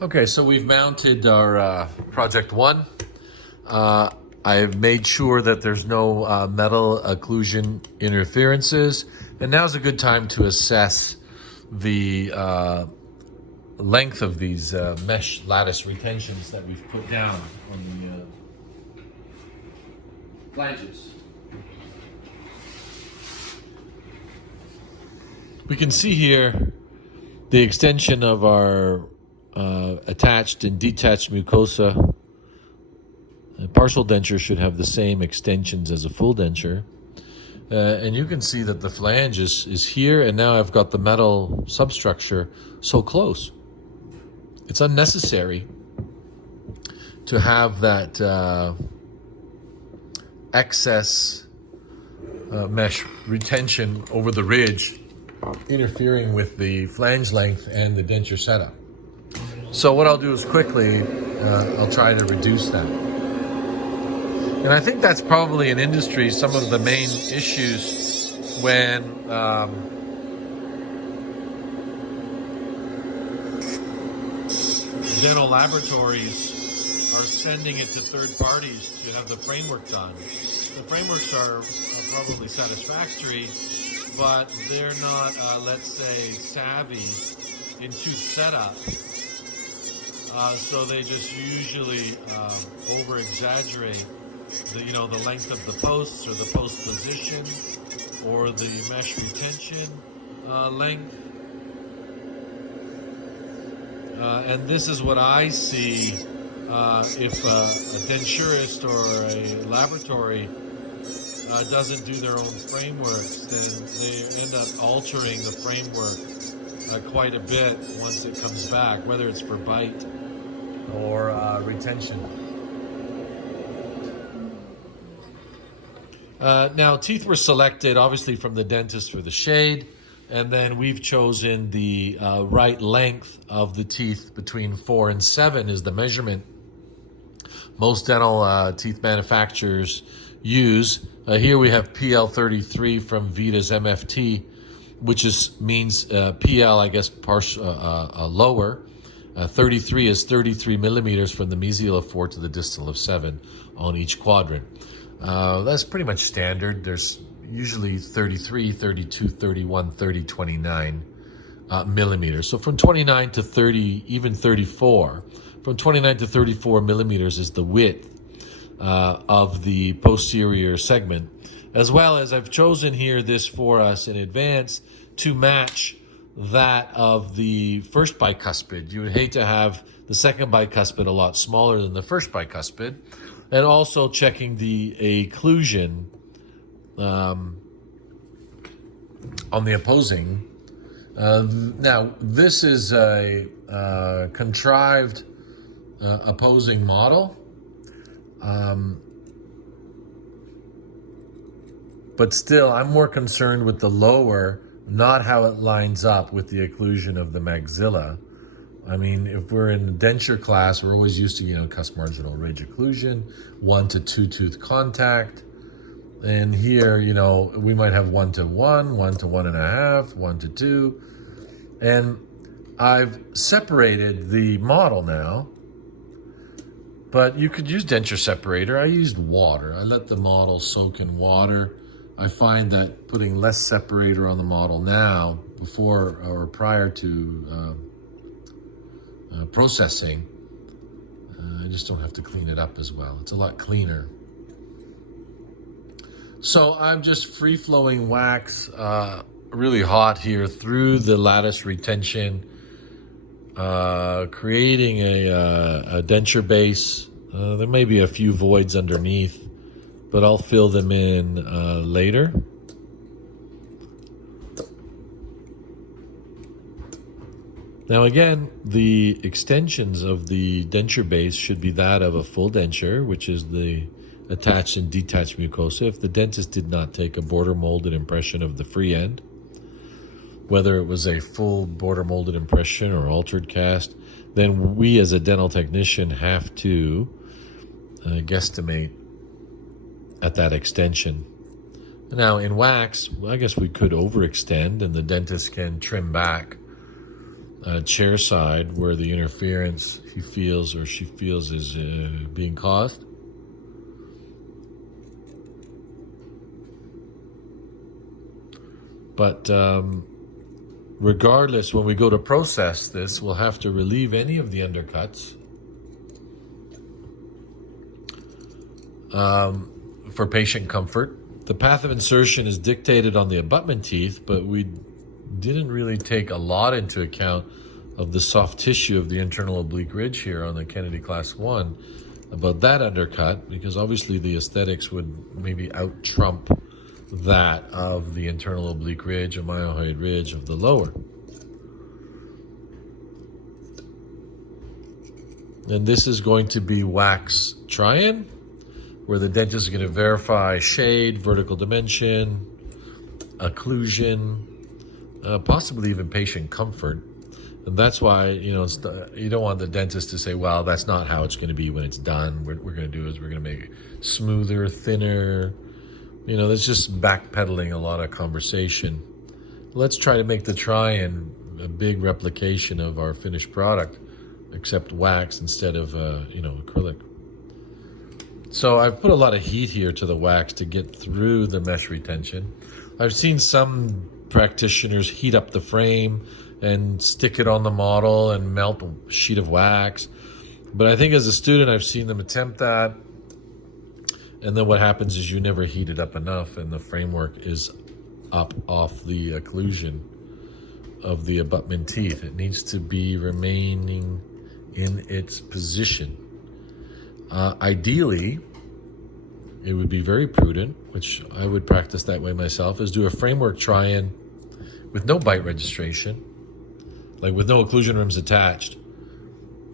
Okay, so we've mounted our project one. I've made sure that there's no metal occlusion interferences, and now's a good time to assess the length of these mesh lattice retentions that we've put down on the flanges. We can see here the extension of our attached and detached mucosa. A partial denture should have the same extensions as a full denture. And you can see that the flange is here, and now I've got the metal substructure so close. It's unnecessary to have that excess mesh retention over the ridge interfering with the flange length and the denture setup. So what I'll do is quickly, I'll try to reduce that. And I think that's probably in industry some of the main issues when dental laboratories are sending it to third parties to have the framework done. The frameworks are probably satisfactory, but they're not, let's say, savvy in tooth setup. So they just usually over-exaggerate the length of the posts or the post position or the mesh retention length. And this is what I see if a denturist or a laboratory doesn't do their own frameworks, then they end up altering the framework quite a bit once it comes back, whether it's for bite or retention. Now, teeth were selected obviously from the dentist for the shade, and then we've chosen the right length of the teeth between 4 and 7 is the measurement most dental teeth manufacturers use. Here we have PL33 from Vita's MFT, which means PL, I guess, lower. 33 is 33 millimeters from the mesial of 4 to the distal of 7 on each quadrant. That's pretty much standard. There's usually 33, 32, 31, 30, 29 millimeters. So from 29 to 30, even 34. From 29 to 34 millimeters is the width of the posterior segment. As well as I've chosen here this for us in advance to match that of the first bicuspid. You would hate to have the second bicuspid a lot smaller than the first bicuspid. And also checking the occlusion on the opposing. Now, this is a contrived opposing model. But still, I'm more concerned with the lower, not how it lines up with the occlusion of the maxilla. I mean, if we're in the denture class, we're always used to, cusp marginal ridge occlusion, 1 to 2 tooth contact. And here, we might have 1 to 1, 1 to 1.5, 1 to 2. And I've separated the model now, but you could use denture separator. I used water. I let the model soak in water. I find that putting less separator on the model now, before or prior to processing, I just don't have to clean it up as well. It's a lot cleaner. So I'm just free-flowing wax, really hot here through the lattice retention, creating a denture base. There may be a few voids underneath, but I'll fill them in later. Now again, the extensions of the denture base should be that of a full denture, which is the attached and detached mucosa. If the dentist did not take a border molded impression of the free end, whether it was a full border molded impression or altered cast, then we as a dental technician have to guesstimate at that extension. Now in wax, I guess we could overextend and the dentist can trim back chair side where the interference he feels or she feels is being caused. But regardless, when we go to process this, we'll have to relieve any of the undercuts for patient comfort. The path of insertion is dictated on the abutment teeth, but we didn't really take a lot into account of the soft tissue of the internal oblique ridge here on the Kennedy Class 1 about that undercut, because obviously the aesthetics would maybe out-trump that of the internal oblique ridge or myohyoid ridge of the lower. And this is going to be wax try-in, where the dentist is going to verify shade, vertical dimension, occlusion, possibly even patient comfort. And that's why, you don't want the dentist to say, well, that's not how it's going to be when it's done. What we're going to do is we're going to make it smoother, thinner. That's just backpedaling a lot of conversation. Let's try to make the try-in a big replication of our finished product, except wax instead of, acrylic. So I've put a lot of heat here to the wax to get through the mesh retention. I've seen some practitioners heat up the frame and stick it on the model and melt a sheet of wax. But I think as a student, I've seen them attempt that. And then what happens is you never heat it up enough and the framework is up off the occlusion of the abutment teeth. It needs to be remaining in its position. Ideally, it would be very prudent, which I would practice that way myself, is do a framework try-in with no bite registration, like with no occlusion rims attached,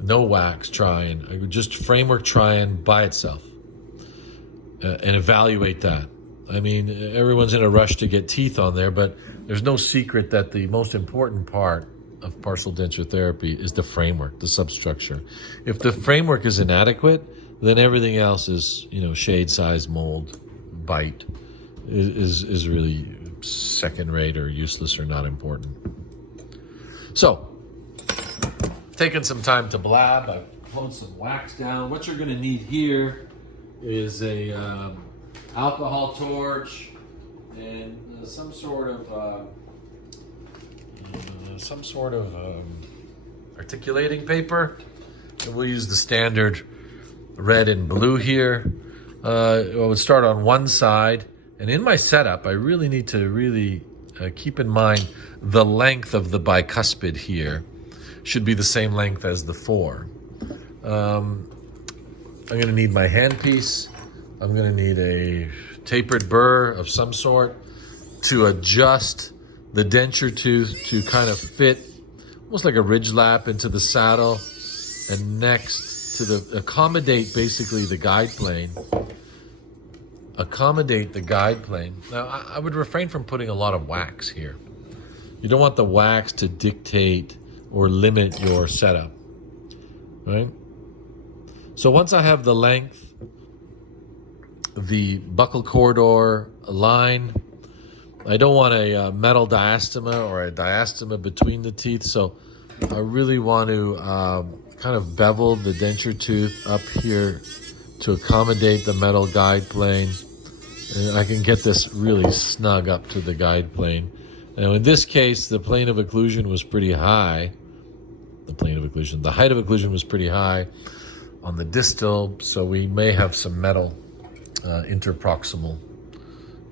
no wax try-in. I would just framework try-in by itself. And evaluate that. I mean, everyone's in a rush to get teeth on there, but there's no secret that the most important part of partial denture therapy is the framework, the substructure. If the framework is inadequate, then everything else is, shade, size, mold, bite is really second rate or useless or not important. So, taking some time to blab, I've closed some wax down. What you're going to need here is a alcohol torch and some sort of articulating paper. And we'll use the standard red and blue here. I would start on one side, and in my setup, I really need to keep in mind the length of the bicuspid here should be the same length as the fore. I'm going to need my handpiece. I'm going to need a tapered burr of some sort to adjust the denture tooth to kind of fit almost like a ridge lap into the saddle, and next to accommodate basically the guide plane. Accommodate the guide plane. Now, I would refrain from putting a lot of wax here. You don't want the wax to dictate or limit your setup, right? So once I have the length, the buccal corridor line, I don't want a metal diastema or a diastema between the teeth, so I really want to kind of bevel the denture tooth up here to accommodate the metal guide plane. And I can get this really snug up to the guide plane. Now in this case, the plane of occlusion was pretty high. The height of occlusion was pretty high on the distal, so we may have some metal interproximal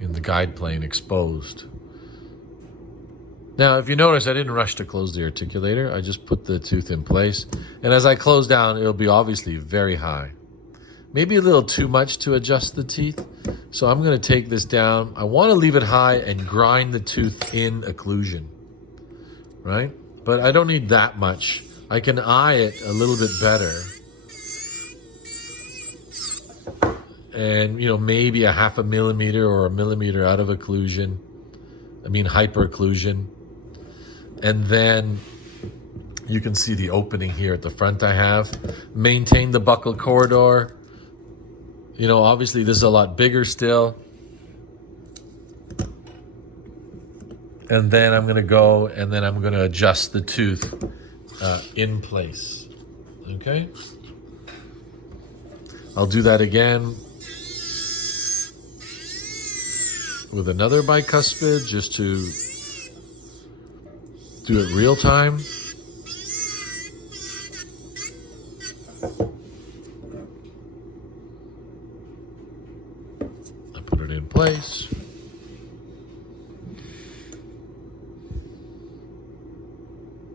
in the guide plane exposed. Now, if you notice, I didn't rush to close the articulator. I just put the tooth in place. And as I close down, it'll be obviously very high. Maybe a little too much to adjust the teeth. So I'm going to take this down. I want to leave it high and grind the tooth in occlusion, right? But I don't need that much. I can eye it a little bit better. And, maybe a 0.5 millimeter or 1 millimeter out of occlusion. Hyperocclusion. And then you can see the opening here at the front I have. Maintain the buccal corridor. Obviously this is a lot bigger still. And then I'm going to go and then I'm going to adjust the tooth in place. Okay? I'll do that again with another bicuspid just to do it real time. I put it in place.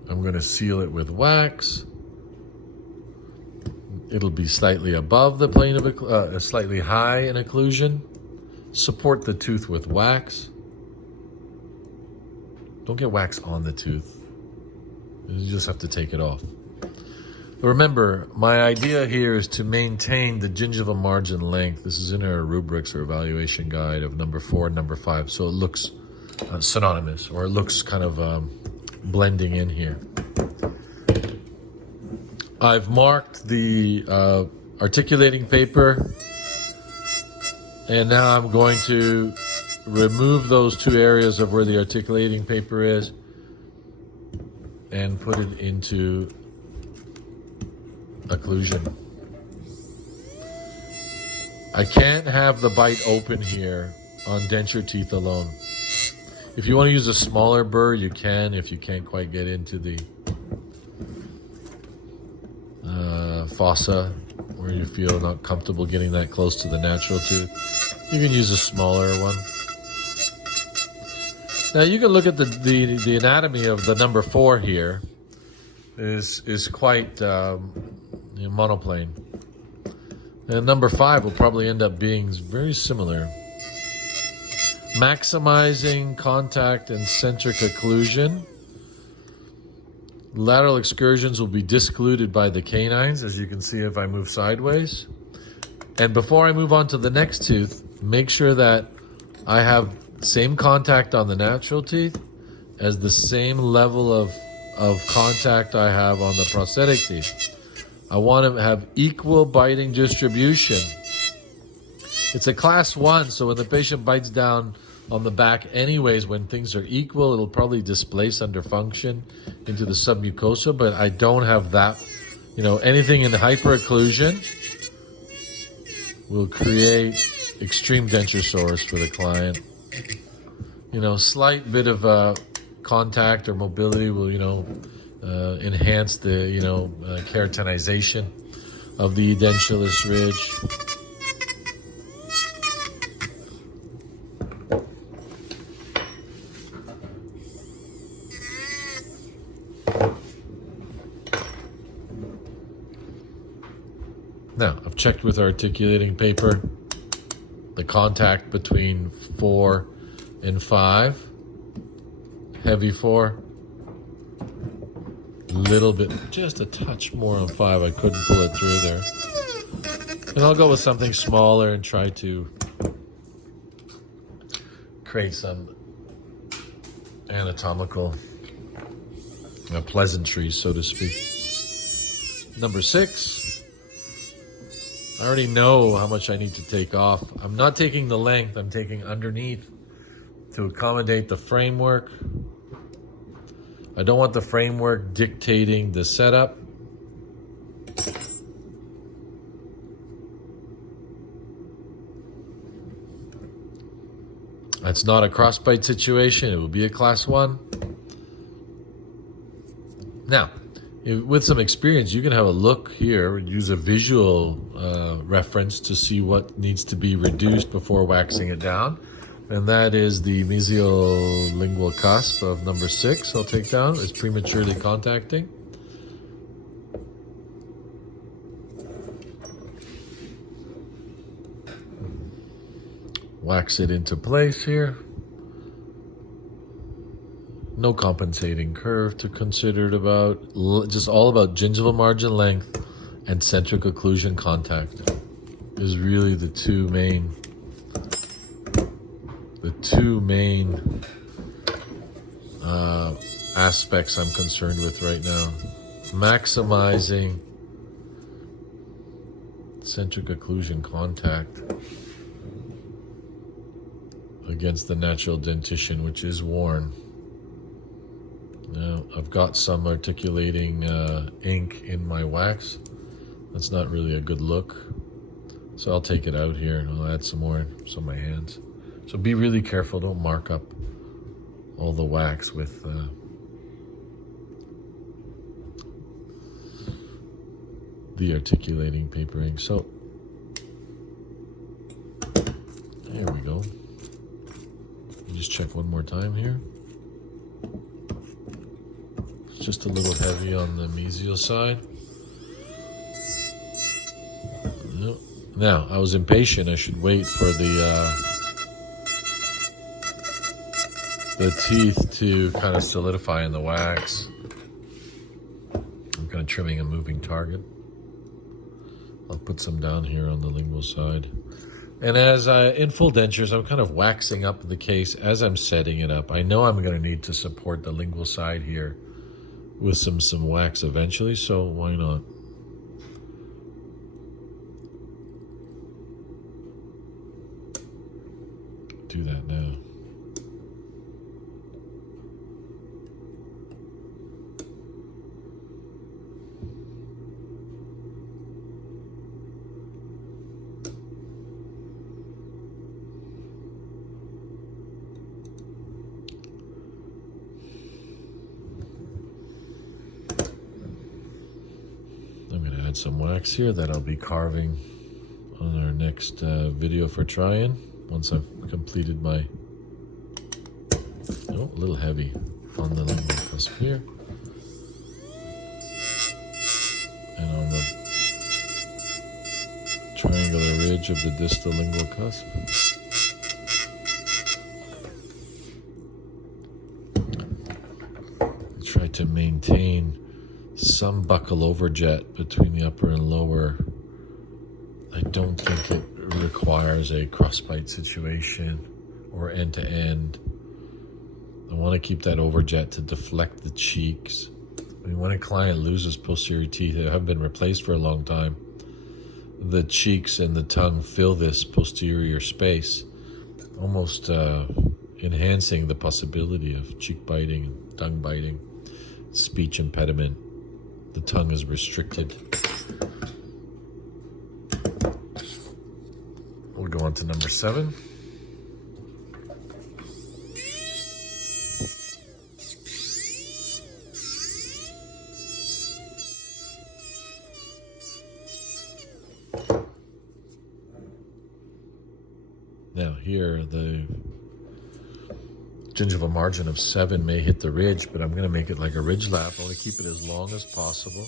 I'm going to seal it with wax. It'll be slightly above the plane of slightly high in occlusion. Support the tooth with wax. Don't get wax on the tooth. You just have to take it off. Remember, my idea here is to maintain the gingival margin length. This is in our rubrics or evaluation guide of number 4 and number 5, so it looks synonymous, or it looks kind of blending in here. I've marked the articulating paper, and now I'm going to remove those 2 areas of where the articulating paper is and put it into occlusion. I can't have the bite open here on denture teeth alone. If you want to use a smaller burr, you can, if you can't quite get into the fossa, where you feel not comfortable getting that close to the natural tooth. You can use a smaller one. Now you can look at the anatomy of the number 4 here. Is quite monoplane. And number 5 will probably end up being very similar. Maximizing contact and centric occlusion. Lateral excursions will be discluded by the canines, as you can see if I move sideways. And before I move on to the next tooth, make sure that I have same contact on the natural teeth as the same level of contact I have on the prosthetic teeth. I want to have equal biting distribution. It's a class 1, so when the patient bites down on the back anyways, when things are equal, it'll probably displace under function into the submucosa, but I don't have that. Anything in hyperocclusion will create extreme denture sores for the client. Slight bit of contact or mobility will, enhance the, keratinization of the edentulous ridge. Now, I've checked with articulating paper the contact between 4 and 5. Heavy 4. Little bit, just a touch more on 5. I couldn't pull it through there. And I'll go with something smaller and try to create some anatomical pleasantries, so to speak. Number 6. I already know how much I need to take off. I'm not taking the length, I'm taking underneath to accommodate the framework. I don't want the framework dictating the setup. It's not a crossbite situation, it will be a class 1. Now, with some experience, you can have a look here and use a visual reference to see what needs to be reduced before waxing it down. And that is the mesiolingual cusp of number 6. I'll take down. It's prematurely contacting. Wax it into place here. No compensating curve to consider it about. Just all about gingival margin length and centric occlusion contact is really the two main aspects I'm concerned with right now. Maximizing centric occlusion contact against the natural dentition, which is worn. Now, I've got some articulating ink in my wax. That's not really a good look. So I'll take it out here and I'll add some more on my hands. So be really careful, don't mark up all the wax with the articulating paper ink. So there we go. Just check one more time here. It's just a little heavy on the mesial side. Now, I was impatient. I should wait for the teeth to kind of solidify in the wax. I'm kind of trimming a moving target. I'll put some down here on the lingual side. And as in full dentures, I'm kind of waxing up the case as I'm setting it up. I know I'm going to need to support the lingual side here with some wax eventually, so why not? Do that now. I'm going to add some wax here that I'll be carving on our next video for try-in once I've completed my, a little heavy on the lingual cusp here. And on the triangular ridge of the distal lingual cusp. Try to maintain some buccal overjet between the upper and lower. I don't think it requires a crossbite situation or end to end. I want to keep that overjet to deflect the cheeks. I mean, when a client loses posterior teeth that have been replaced for a long time, the cheeks and the tongue fill this posterior space, almost enhancing the possibility of cheek biting and tongue biting, speech impediment. The tongue is restricted. We'll go on to number 7. Now here, the gingival margin of 7 may hit the ridge, but I'm going to make it like a ridge lap. I want to keep it as long as possible.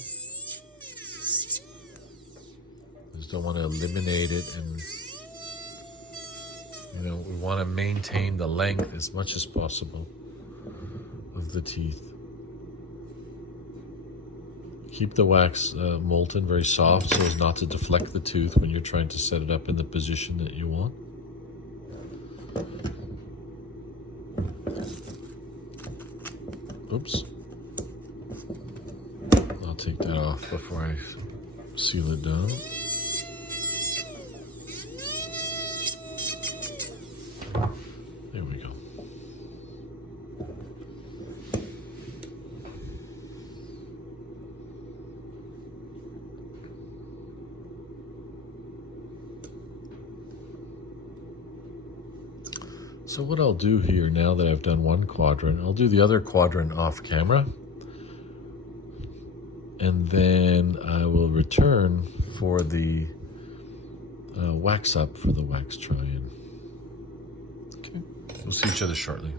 Just don't want to eliminate it, and we want to maintain the length as much as possible of the teeth. Keep the wax molten, very soft, so as not to deflect the tooth when you're trying to set it up in the position that you want. Oops. I'll take that off before I seal it down. There we go. So what I'll do here, now that I've done one quadrant, I'll do the other quadrant off camera, and then I will return for the wax up for the wax try-in. Okay, we'll see each other shortly.